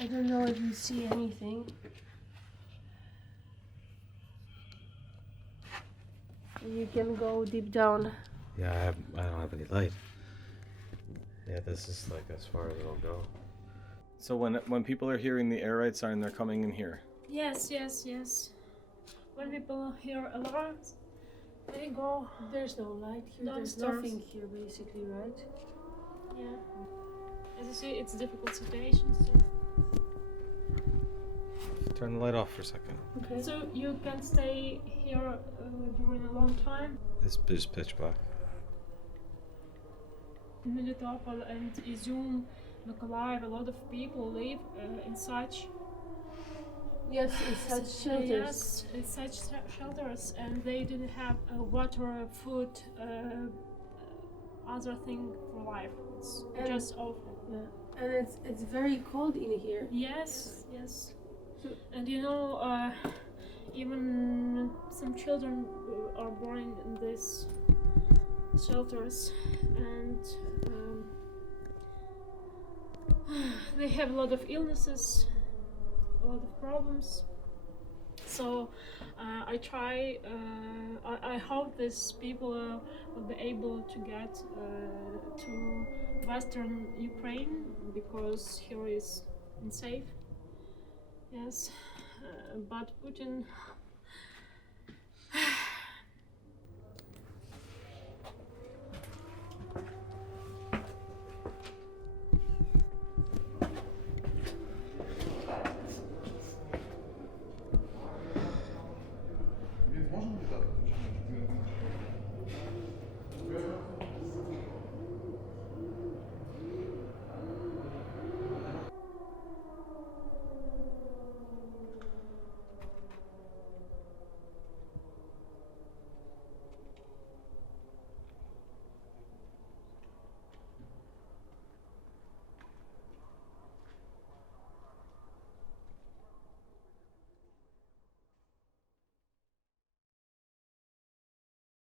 I don't know if you see anything. You can go deep down. Yeah, I don't have any light. Yeah, this is like as far as it'll go. So when people are hearing the air raid siren, they're coming in here. Yes. When people hear alarms, they go. There's no light here. There's Downstairs. nothing here, basically, right? Yeah. As you see, it's a difficult situation. Turn the light off for a second. Okay. So you can stay here during a long time. It's just pitch black. In Melitopol and Izum, Mykolaiv, a lot of people live in such Yes, in such shelters. Yes, in such shelters, and they didn't have water, food, other thing for life. It's And- just awful. Yeah. And it's very cold in here. Yes. And even some children are born in these shelters, and they have a lot of illnesses, a lot of problems. So I hope these people will be able to get to Western Ukraine, because here is unsafe. Yes, but Putin